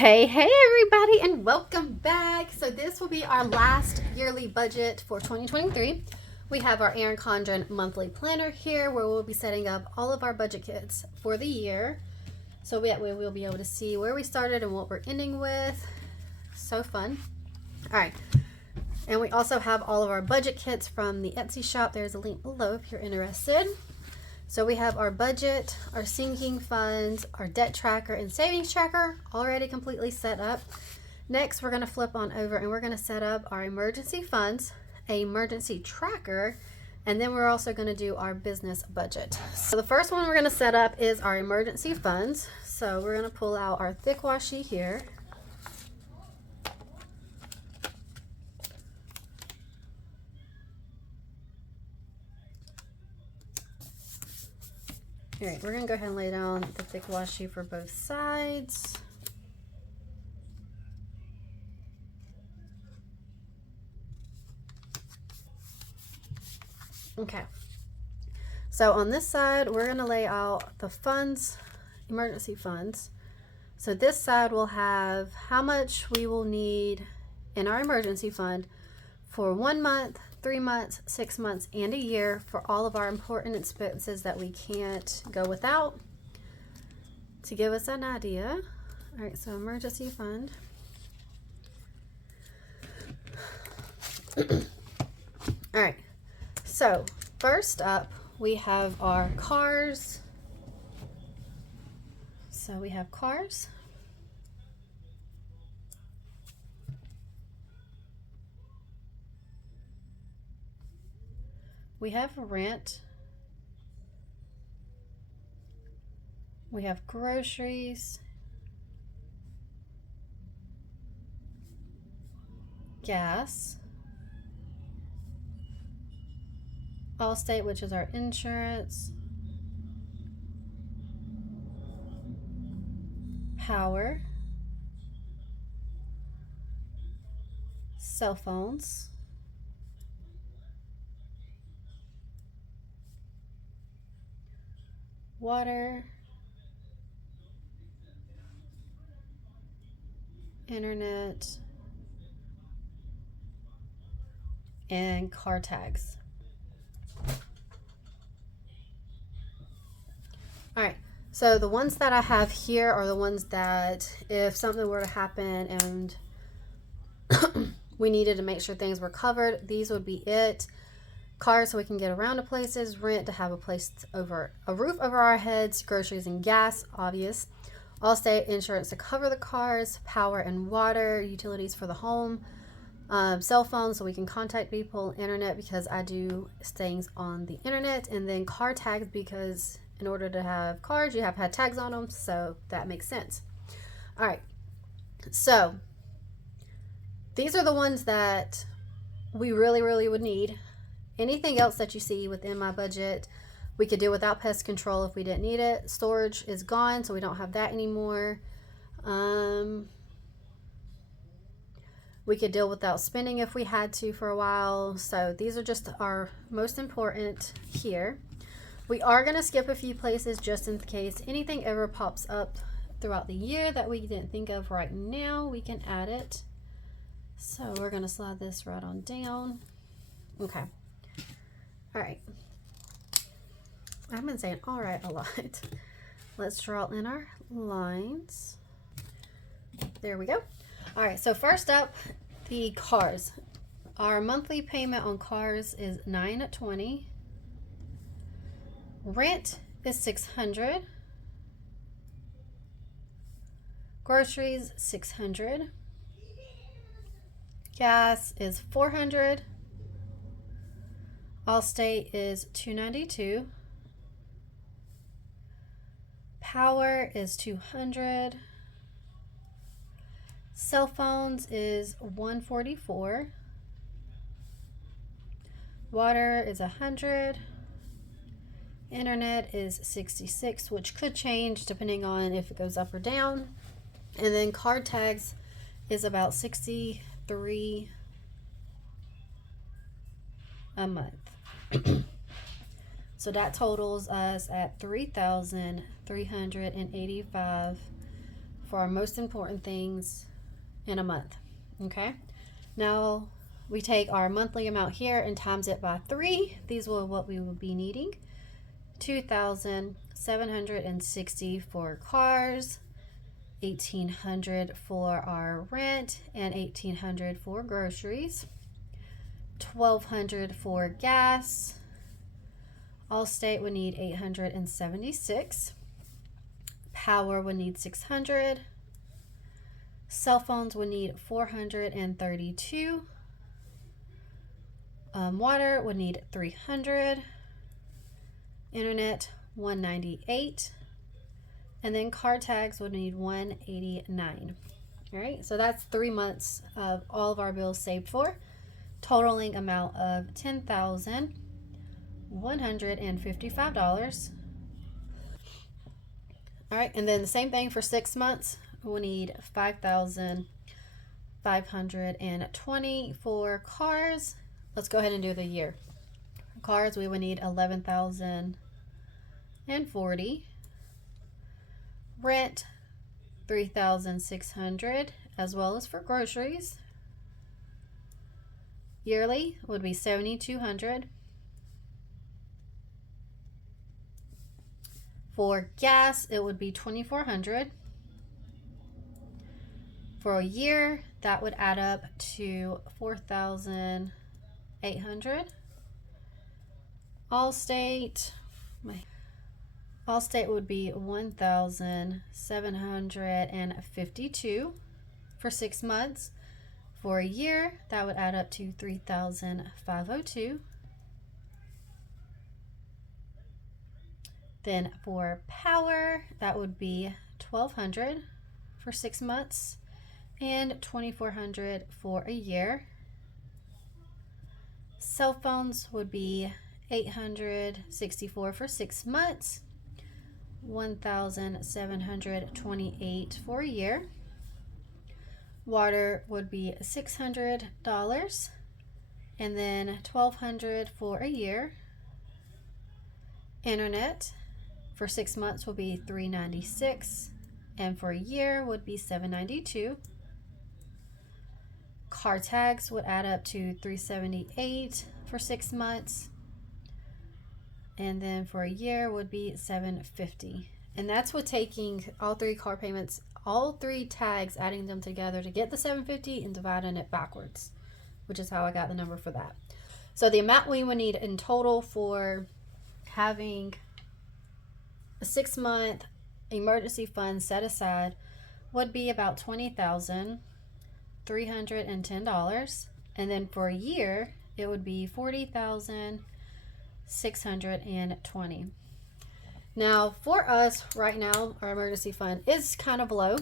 Hey everybody, and welcome back. So this will be our last yearly budget for 2023. We have our Erin Condren monthly planner here where we'll be setting up all of our budget kits for the year. So that way we'll be able to see where we started and what we're ending with. So fun. All right. And we also have all of our budget kits from the Etsy shop. There's a link below if you're interested. So we have our budget, our sinking funds, our debt tracker and savings tracker already completely set up. Next, we're going to flip on over and we're going to set up our emergency funds, an emergency tracker, and then we're also going to do our business budget. So the first one we're going to set up is our emergency funds. So we're going to pull out our thick washi here. All right, we're gonna go ahead and lay down the thick washi for both sides. Okay, so on this side, we're gonna lay out the funds, emergency funds. So this side will have how much we will need in our emergency fund for 1 month, 3 months, 6 months, and a year for all of our important expenses that we can't go without, to give us an idea. All right, so emergency fund. All right, so first up we have our cars. So we have cars. We have rent. We have groceries, gas, Allstate, which is our insurance, power, cell phones, water, internet, and car tags. All right, so the ones that I have here are the ones that if something were to happen and we needed to make sure things were covered, these would be it. Cars so we can get around to places, rent to have a place over a roof over our heads, groceries and gas, obvious. Allstate insurance to cover the cars, power and water, utilities for the home, cell phones so we can contact people, internet because I do things on the internet, and then car tags because in order to have cars you have to have tags on them, so that makes sense. All right, so these are the ones that we really would need. Anything else that you see within my budget, we could do without pest control if we didn't need it. Storage is gone, so we don't have that anymore. We could deal without spending if we had to for a while. So these are just our most important here. We are going to skip a few places just in case anything ever pops up throughout the year that we didn't think of right now. We can add it. So we're going to slide this right on down. Okay. All right. I've been saying all right a lot. Let's draw in our lines. There we go. All right, so first up, the cars. Our monthly payment on cars is $920. Rent is $600. Groceries, $600. Gas is $400. Allstate is $292. Power is $200. Cell phones is $144. Water is $100. Internet is $66, which could change depending on if it goes up or down. And then card tags is about $63 a month. So that totals us at $3,385 for our most important things in a month. Okay, now we take our monthly amount here and times it by 3. These are what we will be needing. $2,760 for cars, $1,800 for our rent, and $1,800 for groceries, $1,200 for gas. Allstate would need $876. Power would need $600. Cell phones would need $432. Water would need $300. Internet $198. And then car tags would need $189. All right, so that's 3 months of all of our bills saved for, totaling amount of $10,155. All right, and then the same thing for 6 months. We'll need $5,520 for cars. Let's go ahead and do the year. For cars, we would need $11,040. Rent, $3,600, as well as for groceries. Yearly would be $7,200. For gas, it would be $2,400. For a year, that would add up to $4,800. Allstate would be $1,752 for 6 months. For a year, that would add up to $3,502. Then for power, that would be $1,200 for 6 months and $2,400 for a year. Cell phones would be $864 for 6 months, $1,728 for a year. Water would be $600 and then $1,200 for a year. Internet for 6 months will be $396 and for a year would be $792. Car tags would add up to $378 for 6 months, and then for a year would be $750. And that's with taking all 3 car payments, all 3 tags, adding them together to get the $750 and dividing it backwards, which is how I got the number for that. So the amount we would need in total for having a 6-month emergency fund set aside would be about $20,310, and then for a year it would be $40,620. Now for us right now, our emergency fund is kind of low.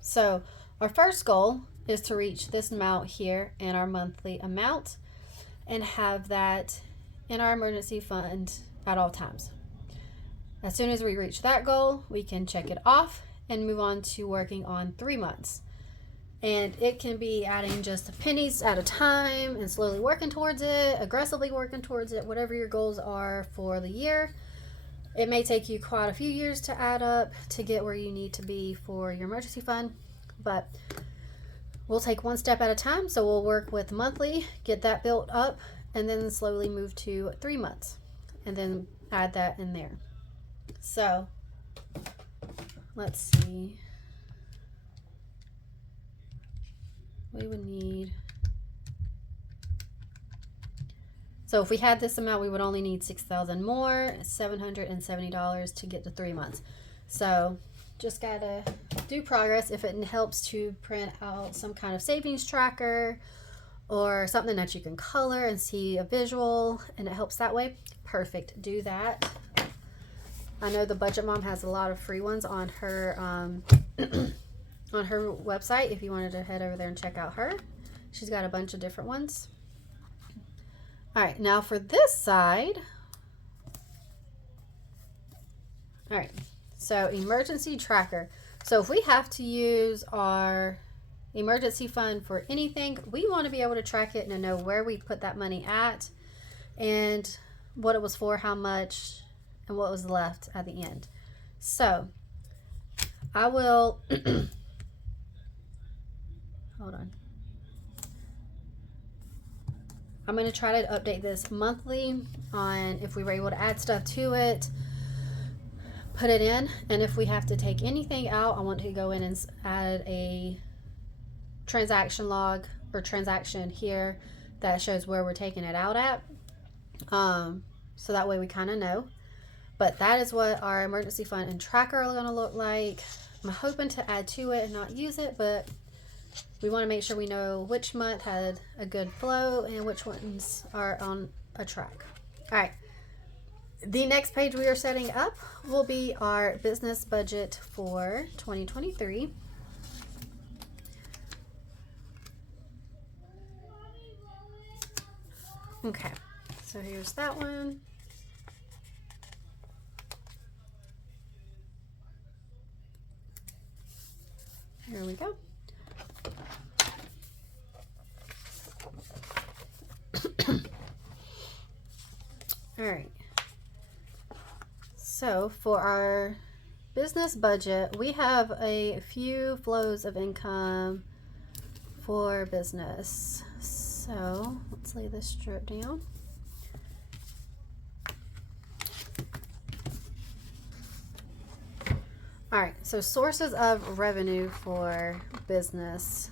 So our first goal is to reach this amount here in our monthly amount and have that in our emergency fund at all times. As soon as we reach that goal, we can check it off and move on to working on 3 months. And it can be adding just pennies at a time and slowly working towards it, aggressively working towards it, whatever your goals are for the year. It may take you quite a few years to add up to get where you need to be for your emergency fund, but we'll take one step at a time. So we'll work with monthly, get that built up, and then slowly move to 3 months and then add that in there. So let's see. We would need, so if we had this amount, we would only need $6,000 more, $770 to get to 3 months. So just gotta do progress. If it helps to print out some kind of savings tracker or something that you can color and see a visual and it helps that way, perfect, do that. I know the Budget Mom has a lot of free ones on her on her website if you wanted to head over there and check out her. She's got a bunch of different ones. All right, now for this side. All right, so emergency tracker. So if we have to use our emergency fund for anything, we want to be able to track it and to know where we put that money at and what it was for, how much, and what was left at the end. So I will hold on. I'm going to try to update this monthly on if we were able to add stuff to it, put it in, and if we have to take anything out, I want to go in and add a transaction log or transaction here that shows where we're taking it out at. So that way we kind of know. But that is what our emergency fund and tracker are going to look like. I'm hoping to add to it and not use it, but we want to make sure we know which month had a good flow and which ones are on a track. All right. The next page we are setting up will be our business budget for 2023. Okay, so here's that one. Here we go. All right. So for our business budget, we have a few flows of income for business. So let's lay this strip down. All right, so sources of revenue for business.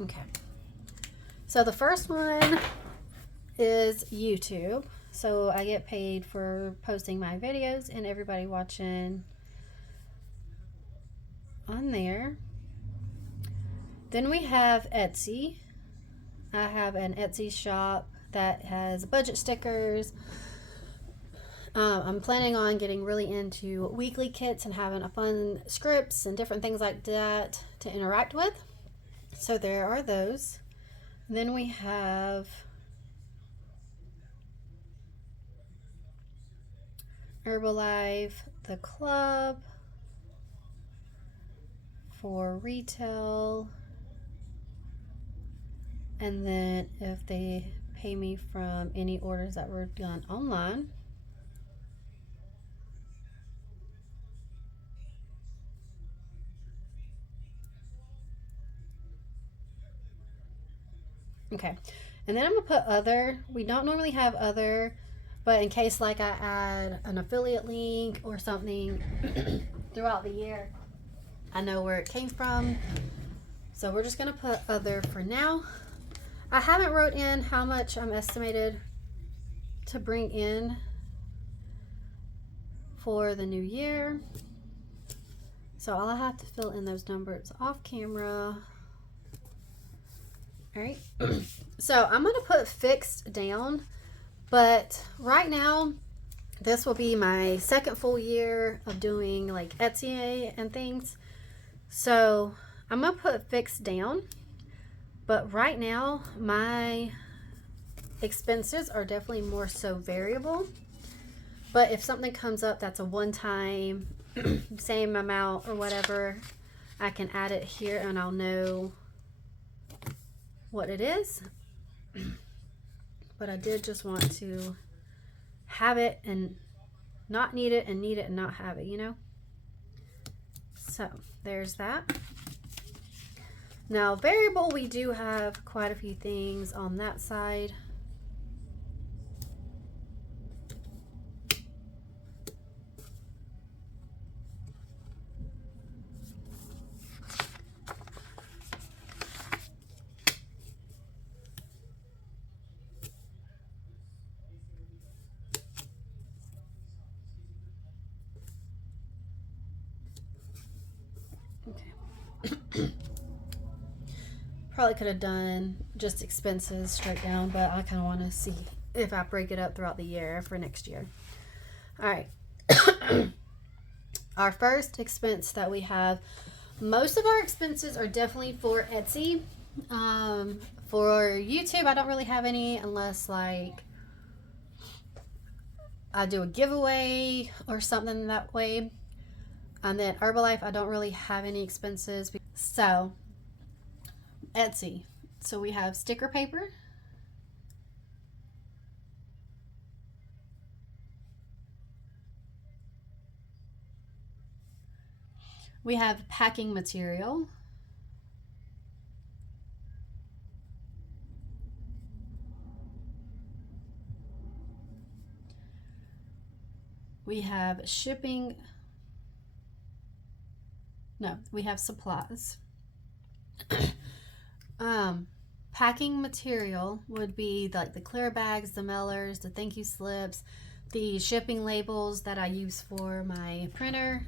Okay, so the first one is YouTube. So I get paid for posting my videos and everybody watching on there. Then we have Etsy. I have an Etsy shop that has budget stickers. I'm planning on getting really into weekly kits and having a fun scripts and different things like that to interact with. So there are those. Then we have Herbalife, the club for retail, and then if they pay me from any orders that were done online. Okay, and then I'm gonna put other. We don't normally have other, but in case like I add an affiliate link or something throughout the year, I know where it came from. So we're just gonna put other for now. I haven't wrote in how much I'm estimated to bring in for the new year. So I'll have to fill in those numbers off camera. All right. So I'm gonna put fixed down, but right now this will be my second full year of doing like Etsy and things. So I'm gonna put fixed down, but right now my expenses are definitely more so variable. But if something comes up that's a one-time same amount or whatever, I can add it here and I'll know what it is. But I did just want to have it and not need it and need it and not have it, you know? So there's that. Now variable, we do have quite a few things on that side. Probably could have done just expenses straight down, but I kind of want to see if I break it up throughout the year for next year. All right. Our first expense that we have, most of our expenses are definitely for Etsy. For YouTube, I don't really have any unless like I do a giveaway or something that way. And then Herbalife, I don't really have any expenses. So Etsy. So we have sticker paper. We have packing material. We have shipping. No, we have supplies. Packing material would be like the clear bags, the mailers, the thank you slips, the shipping labels that I use for my printer.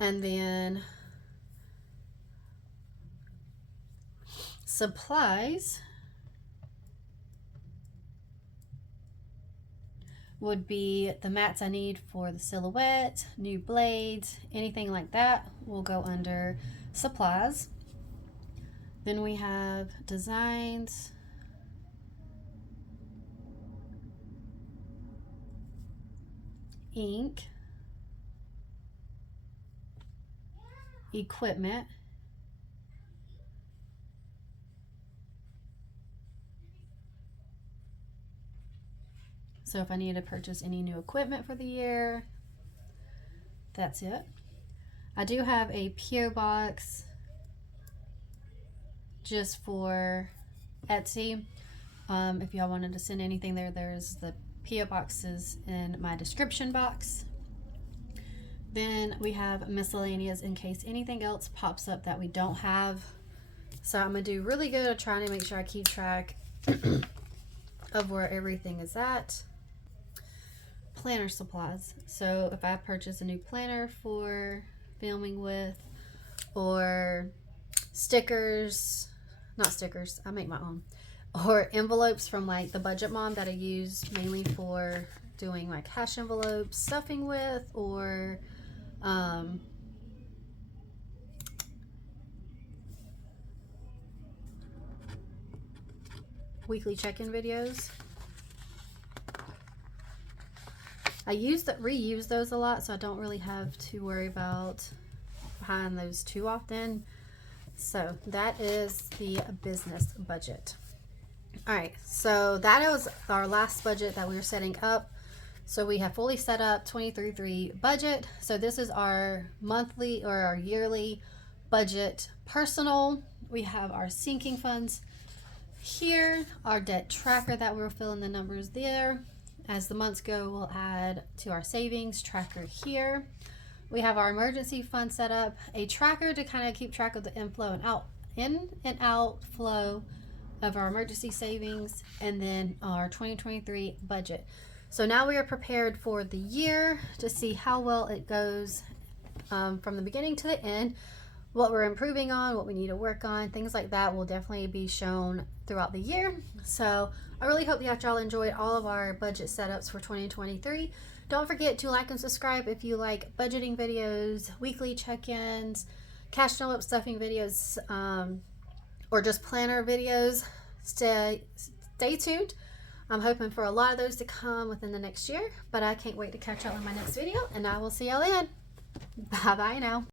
And then supplies would be the mats I need for the silhouette, new blades, anything like that will go under supplies. Then we have designs, ink, equipment, so if I need to purchase any new equipment for the year, that's it. I do have a P.O. box just for Etsy. If y'all wanted to send anything there, there's the P.O. boxes in my description box. Then we have miscellaneous in case anything else pops up that we don't have. So I'm gonna do really good at trying to make sure I keep track of where everything is at. Planner supplies. So if I purchase a new planner for filming with, or stickers, not stickers, I make my own, or envelopes from like the Budget Mom that I use mainly for doing like cash envelopes, stuffing with, or weekly check-in videos. I reuse those a lot, so I don't really have to worry about buying those too often. So that is the business budget. All right, so that was our last budget that we were setting up. So we have fully set up 23-3 budget. So this is our monthly or our yearly budget personal. We have our sinking funds here, our debt tracker that we're filling the numbers there. As the months go, we'll add to our savings tracker here. We have our emergency fund set up, a tracker to kind of keep track of the inflow and outflow of our emergency savings, and then our 2023 budget. So now we are prepared for the year to see how well it goes from the beginning to the end, what we're improving on, what we need to work on, things like that will definitely be shown throughout the year. So I really hope that y'all enjoyed all of our budget setups for 2023. Don't forget to like and subscribe if you like budgeting videos, weekly check-ins, cash envelope stuffing videos, or just planner videos. Stay tuned. I'm hoping for a lot of those to come within the next year, but I can't wait to catch up on my next video, and I will see y'all then. Bye bye now.